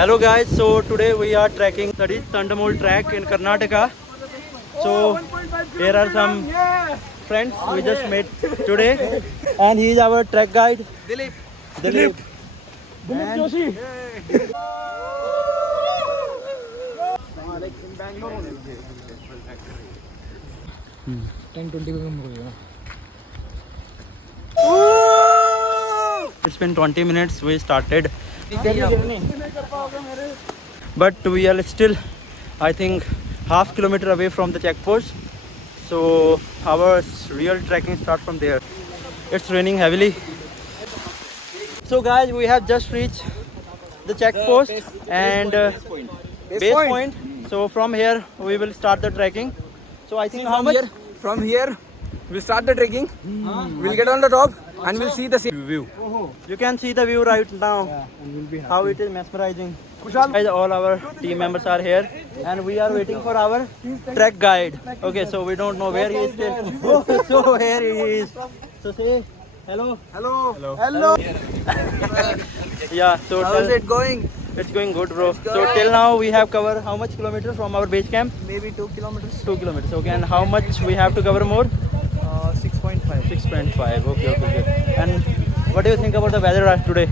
Hello guys, so today we are trekking that is Tandamol track in Karnataka. So here are some friends we just met today, and he is our trek guide. Dilip. Dilip Joshi. It's been 20 minutes we started, but we are still, I think, half kilometer away from the checkpost. So our real trekking starts from there. It's raining heavily. So guys, we have just reached the checkpost and base point. So from here we will start the trekking. So I think how much? From here, we'll start the trekking. We'll get on the top and we'll see the view. You can see the view right now. How it is mesmerizing. Guys, all our team members are here and we are waiting for our trek guide. Okay, so we don't know where he is still. So here he is. So say hello. Hello. Yeah, so How is it going? it's going good, bro. So till now we have covered how much kilometers from our base camp? Maybe 2 kilometers. 2 kilometers. Okay, and how much we have to cover more? 6.5. 6.5. Okay. And what do you think about the weather today?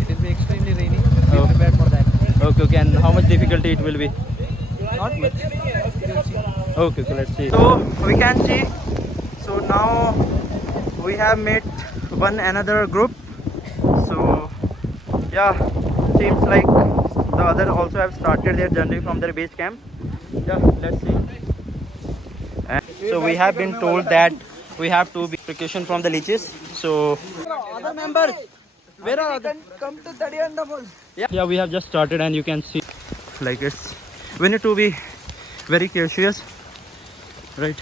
It will be extremely rainy. Oh. Be prepared for that. Okay. And how much difficulty it will be? Not much. Okay, let's see. So we can see. So now we have met one another group. So yeah, seems like the other also have started their journey from their base camp. Yeah, let's see. And so we have been told that we have to be precaution from the leeches. So Other members, where are they? Come to Tadiandamol. yeah, we have just started and you can see like it's, we need to be very cautious, right?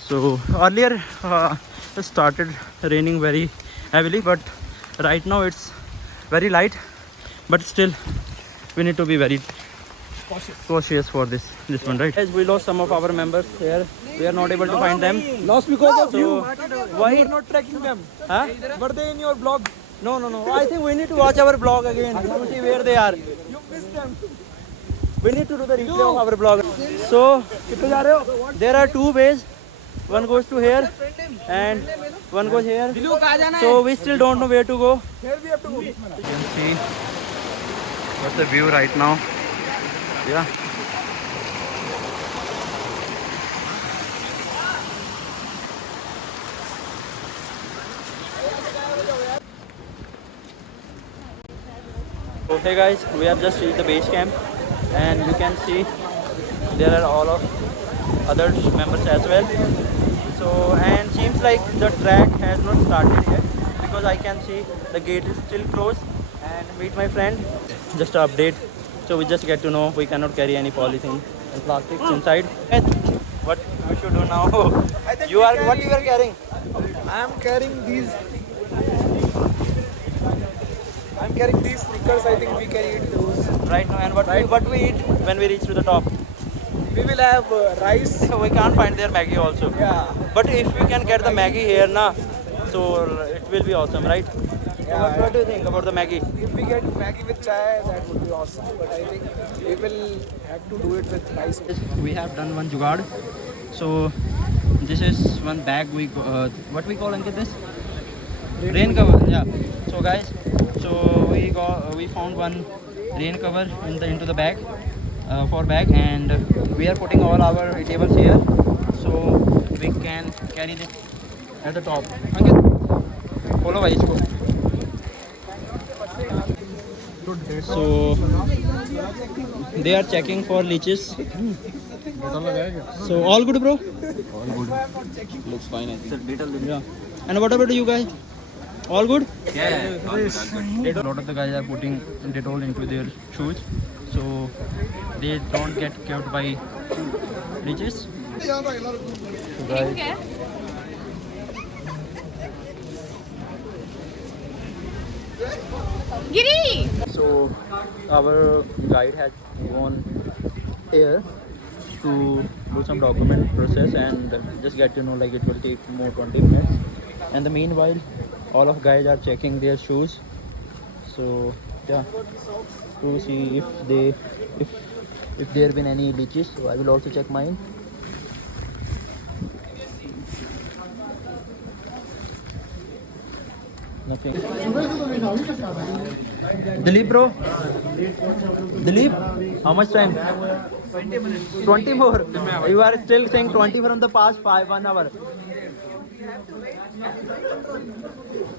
So earlier it started raining very heavily, but right now it's very light, but still we need to be very cautious for this one, right? As we lost some of our members here, we are not able to find them. Lost because of So you. why? You are not tracking them. Huh? Were they in your blog? No. I think we need to watch our blog again to see where they are. You missed them. We need to do the replay of our blog. So there are two ways. One goes to here and one goes here. So we still don't know where to go. Here we have to go. You can see what's the view right now. Yeah. Okay guys, we have just reached the base camp and you can see there are all of other members as well. So and seems like the track has not started yet because I can see the gate is still closed. And meet my friend, just an update. So we just get to know we cannot carry any polythene and plastics inside. What we should do now? What you are carrying? I am carrying these. I'm carrying these sneakers. I think we can eat those. Right now, and what we eat when we reach to the top? We will have rice. So we can't find their Maggie also. Yeah. But if we can get the Maggie here, na, so it will be awesome, right? Yeah, What do you think about the Maggie? If we get Maggie with chai, that would be awesome. But I think we will have to do it with rice. We have done one jugaad. So this is one bag we what we call Ankit this? Rain cover. Yeah. So guys, so we found one rain cover into the bag for bag, and we are putting all our eatables here so we can carry this at the top. Ankit, follow भाई इसको. So they are checking for leeches. So all good, bro? All good. Looks fine, I think. Yeah. And what about you guys? All good? Yeah. All good. A lot of the guys are putting Dettol into their shoes so they don't get caught by leeches. So guys, Giri! so our guide had gone here to do some document process and just get to know like it will take more 20 minutes. And the meanwhile all of guys are checking their shoes. So yeah, to see if if there been any leeches. So I will also check mine. Nothing. Dilip bro. Dilip, how much time? 20 minutes. 20 more. You are still saying 20 from the past 1 hour.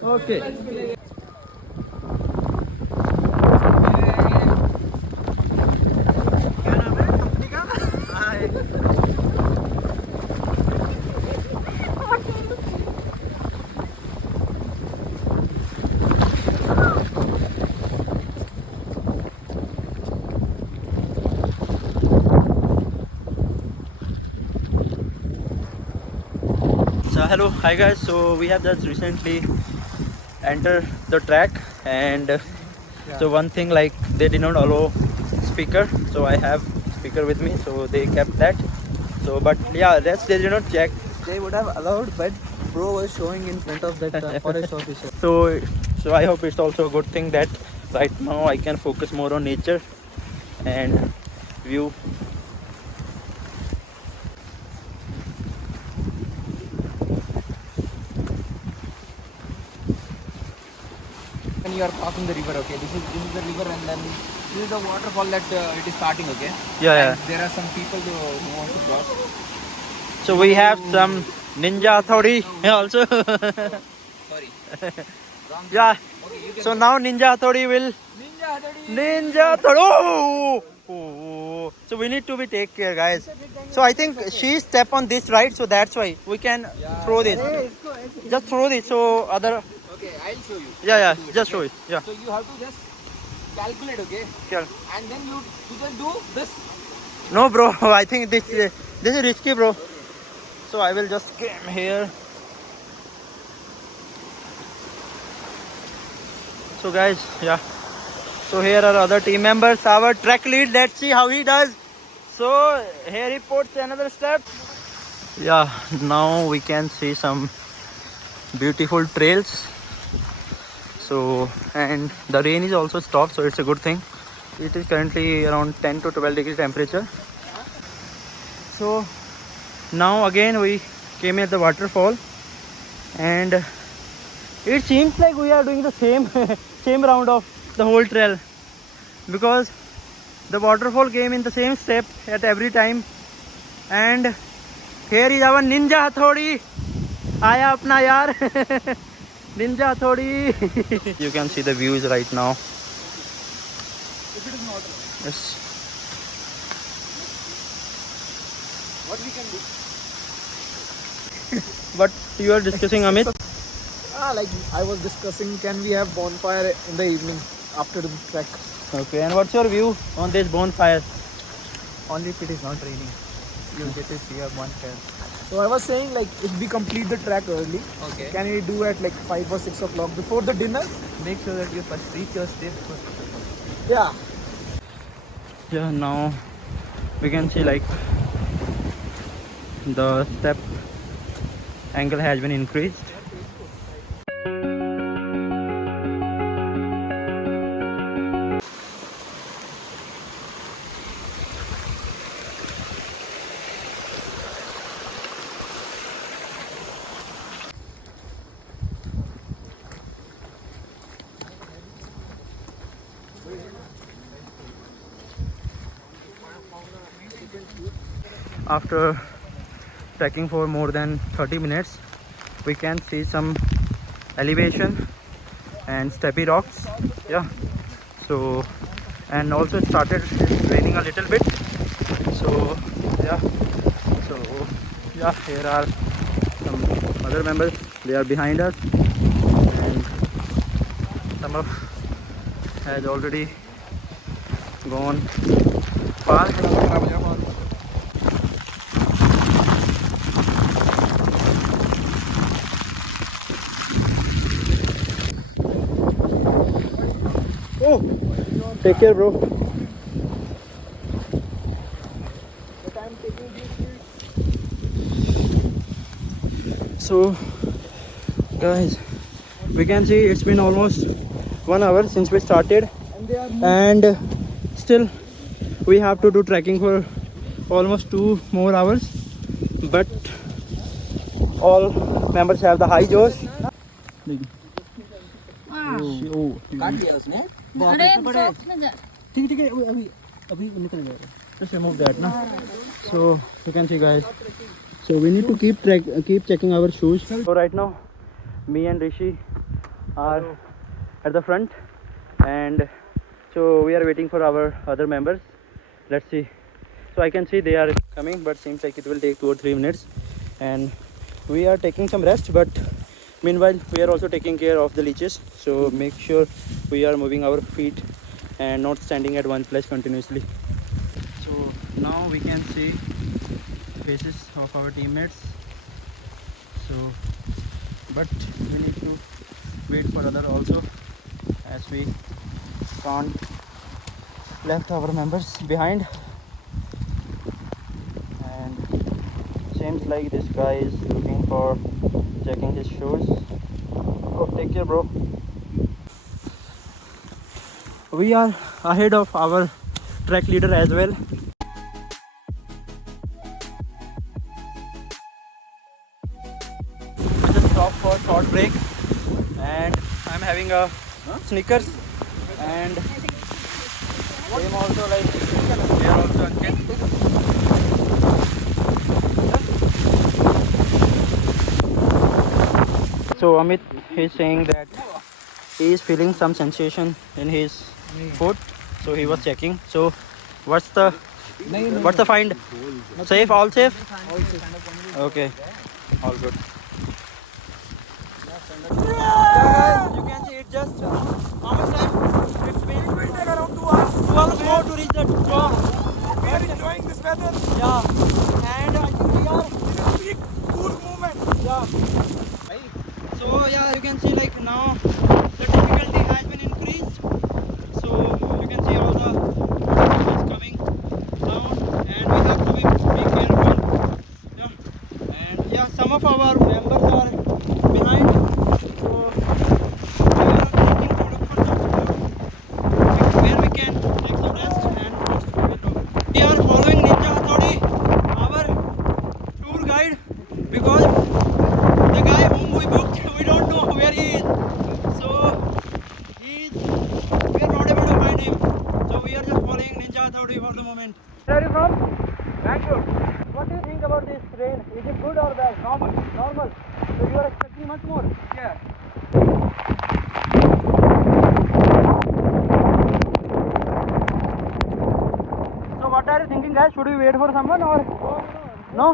Okay. So hello, hi guys. So we have just recently entered the track, and so one thing, like, they did not allow speaker, so I have speaker with me, so they kept that. So but yeah, that's, they did not check. They would have allowed, but bro was showing in front of that forest officer. So I hope it's also a good thing that right now I can focus more on nature and view. When you are crossing the river, okay, this is the river, and then this is the waterfall that it is starting, okay. Yeah, And there are some people who want to cross. So we have some ninja authority also. Sorry. Wrong. Yeah. Okay, you can. So now ninja authority will ninja authority. Oh! Oh. So we need to be take care, guys. So I think she step on this, right? So that's why we can throw this. Just throw this. So other. Okay, I'll show you. Yeah. Do it, Just okay? show it. Yeah. So you have to just calculate, okay, Sure. and then you just do this. No, bro. I think this is risky, bro. So I will just come here. So guys, yeah. So here are other team members. Our track lead. Let's see how he does. So here he puts another step. Yeah. Now we can see some beautiful trails. So, and the rain is also stopped, so it's a good thing. It is currently around 10 to 12 degree temperature. So now again we came at the waterfall, and it seems like we are doing the same same round of the whole trail, because the waterfall came in the same step at every time. And here is our ninja authority. Aaya apna yaar. Ninja authority. You can see the views right now. If it is not, Yes. what we can do? But you are discussing, Amit. Like I was discussing, can we have bonfire in the evening after the trek? Okay, and what's your view on this bonfire? Only if it is not raining, you'll get to see a bonfire. So I was saying, like, if we complete the track early, Okay. can we do at like 5 or 6 o'clock before the dinner? Make sure that you first reach your step first. Yeah. Yeah, now we can see, like, the step angle has been increased. After trekking for more than 30 minutes, we can see some elevation and steppy rocks. Yeah. So, and also it started raining a little bit. So yeah. So yeah, here are some other members. They are behind us, and some of has already gone far. Oh, take care, bro. So guys, we can see it's been almost 1 hour since we started, and still we have to do trekking for almost 2 more hours, but all members have the high josh. Just remove that, no? So you can see, guys. So we need to keep checking our shoes. So right now, me and Rishi are at the front, and so we are waiting for our other members. Let's see. So I can see they are coming, but seems like it will take 2 or 3 minutes, and we are taking some rest. But meanwhile, we are also taking care of the leeches. So make sure we are moving our feet and not standing at one place continuously. So now we can see faces of our teammates. So but we need to wait for other also, as we can't left our members behind. And seems like this guy is looking for checking his shoes. Oh, take care, bro. We are ahead of our track leader as well. I just stopped for a short break, and I'm having a Snickers, and them also, like, they are also unkept. So Amit is saying that he is feeling some sensation in his foot, so he was checking. So what's the find? Safe, all safe? Okay, all good. You can see it just how much time? It's been, it will take around 2 hours. 2 hours more to reach the top. We are enjoying this weather. Yeah, and I think we are It is peak cool movement. yeah. So yeah, you can see, like, now the difficulty has been increased. So you can see all the is coming down, and we have to be careful. Yeah, and yeah, some of our members are behind. So we are taking to look for the spot where we can take some rest, and we are following Ninja Hattori, our tour guide, because the guy whom we booked, we don't know where he is. So we are not able to find him. So we are just following Ninja Hattori for the moment. Where are you from? Bangalore. What do you think about this rain? Is it good or bad? Normal. Normal. So you are expecting much more? Yeah. So what are you thinking, guys? Should we wait for someone or no?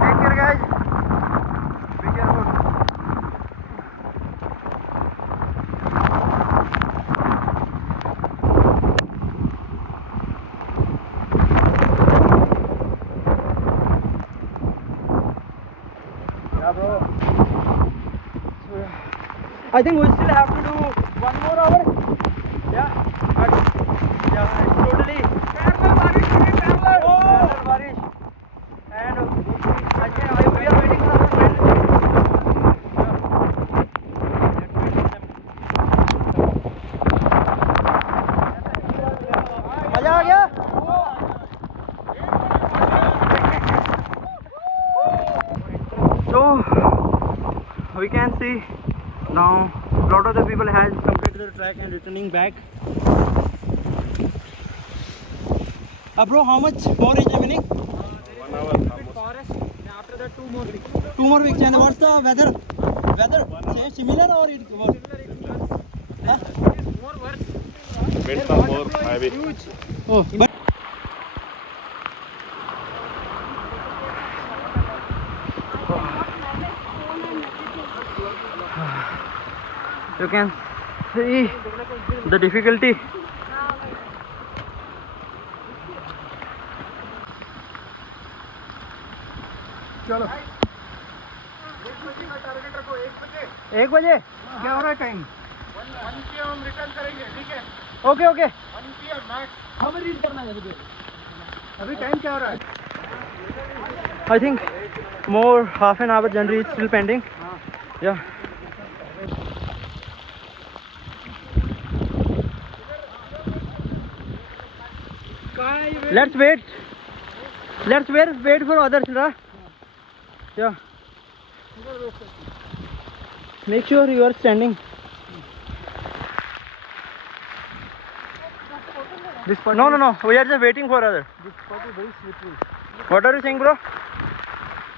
Take care, guys. Be careful. Yeah, bro. So, I think we still have to do 1 more hour. Yeah, but yeah, it's totally parallel Barish. And I think we are waiting for our friend. मजा आ गया? So we can see now a lot of the people has completed the track and returning back. Bro, how much more is remaining? 1 hour. Forest. After that, 2 more weeks. 2 more weeks. And what's the weather? Same, similar or it worse? Huh? More worse. Winds are more heavy. Huge. Oh, but you can see the difficulty. चलो 1 बजे का target रखो 1 बजे एक बजे क्या हो रहा है टाइम Okay, okay. हमें रीड करना है अभी टाइम क्या हो रहा है I think more half an hour journey is still pending. Yeah. Let's wait. Let's wait for others, right? Yeah. Make sure you are standing. This spot No, no, no. We are just waiting for others. This spot is very slippery. What are you saying, bro?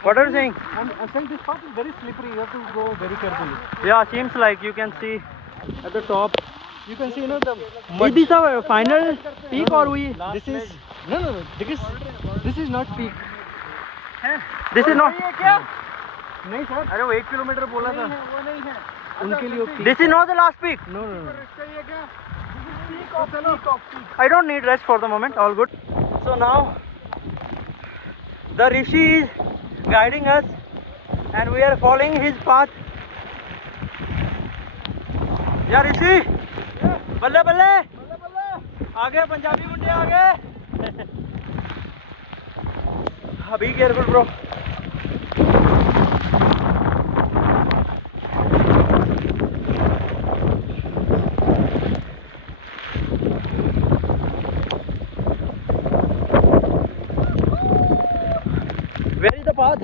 What are you saying? I'm saying this spot is very slippery. You have to go very carefully. Yeah, seems like you can see at the top. You can see, you know, the Is this our final peak or we? this is no. This is not peak. This is not. नहीं sir अरे वो 1 kilometre बोला था. उनके लिए peak. This is not the last peak. No. I don't need rest for the moment. All good. So now the Rishi is guiding us, and we are following his path. Yeah, Rishi. बल्ले बल्ले. आगे पंजाबी मुंडे आगे. Be careful, bro. Where is the path?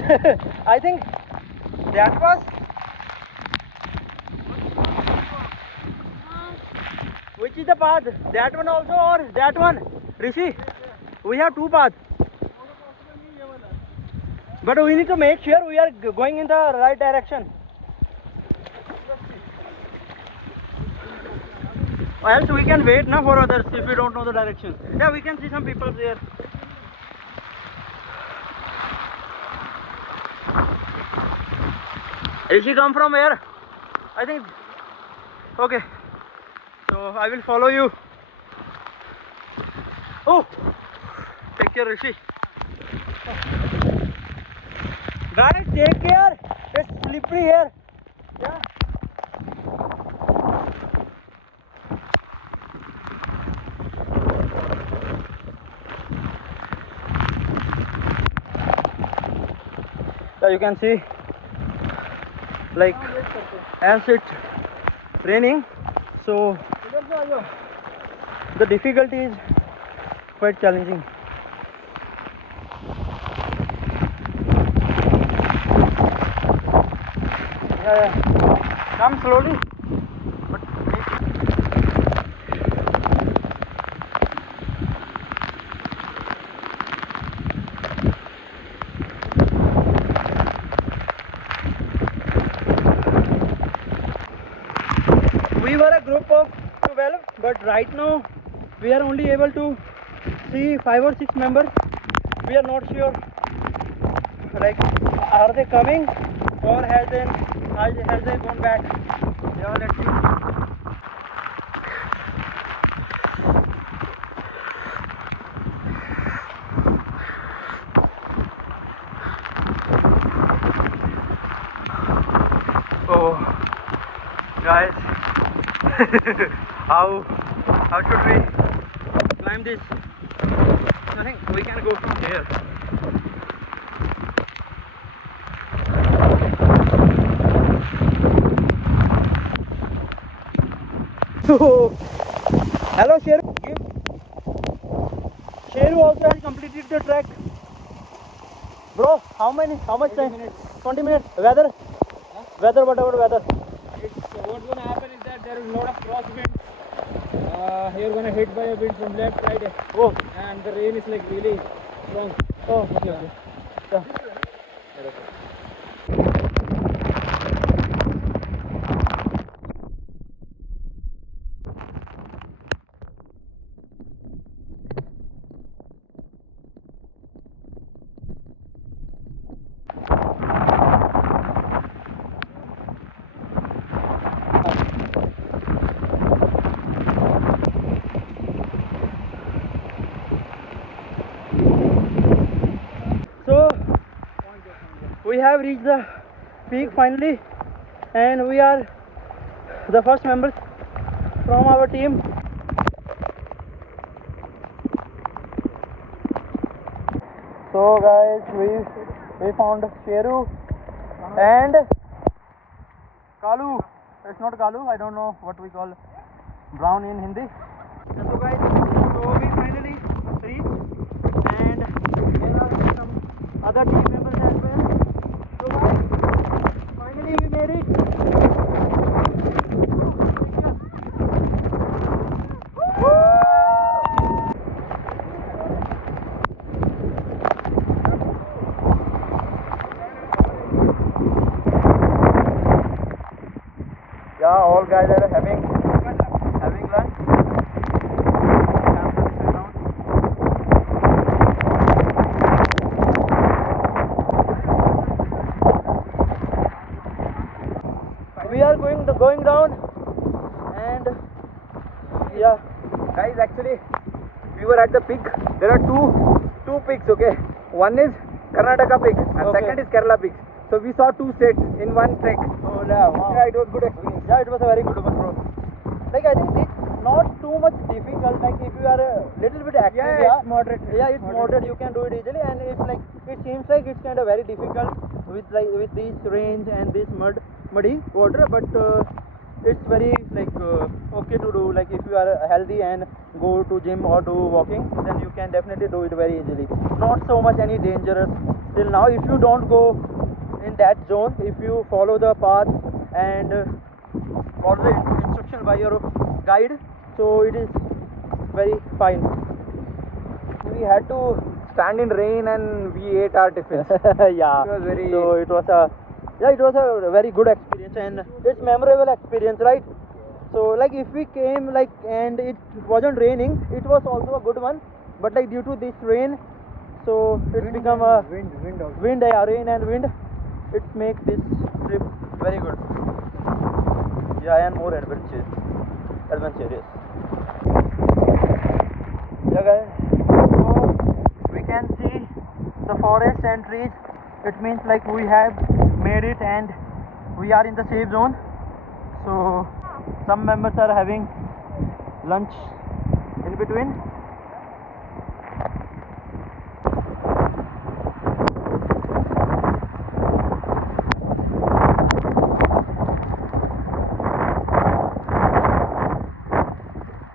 I think that was. Which is the path? That one also or that one? Rishi, we have two paths. But we need to make sure we are going in the right direction. Or else we can wait now for others if we don't know the direction. Yeah, we can see some people there. Rishi come from where? I think. Okay. So I will follow you. Oh! Take care, Rishi. Guys, take care. It's slippery here. Yeah. So you can see, like, as it's raining, so the difficulty is quite challenging. Yeah. Come slowly. But we were a group of 12, but right now we are only able to see 5 or 6 members. We are not sure, like, are they coming or has they gone back? Yeah, let's see. Oh, guys, how should we climb this? I think we can go from here. Oh, hello, Sheru. Sheru also has completed the trek. Bro, how much time? 20 minutes. Weather, whatever weather. What's gonna happen is that there is a lot of crosswind. You're gonna hit by a wind from left, right, Oh, and the rain is like really strong. oh, okay. Yeah. So we have reached the peak finally, and we are the first members. from our team. So guys, we found Sheru and Kalu. It's not Kalu, I don't know what we call brown in Hindi. So guys, so we finally reached and there are some other team members as well. So guys, finally we made it. Yeah, all guys are having lunch. We are going down, and yeah, Guys, actually, we were at the peak. There are two peaks, okay? One is Karnataka peak and Okay. second is Kerala peak. So we saw two states in one trek. oh yeah, wow. Yeah, it was good experience. Yeah, it was a very good one, bro. Like I think it's not too much difficult. Like if you are a little bit active, Yeah, it's moderate. Yeah, it's moderate. You can do it easily, and it's like it seems like it's kind of very difficult with these rains and this muddy water, but it's very okay to do. Like if you are healthy and go to gym or do walking, then you can definitely do it very easily. Not so much any dangerous till now. If you don't go in that zone, if you follow the path and follow the instruction by your guide, so it is very fine. We had to stand in rain and we ate our tiffins. Yeah, It was very- so it was a very good experience and it's memorable experience, right? So like if we came like and it wasn't raining, it was also a good one, but like due to this rain, so it's become a wind, yeah, rain and wind, it makes this trip very good. Yeah, and more adventurous. Yeah guys, so we can see the forest and trees. It means like we have made it and we are in the safe zone. So some members are having lunch in between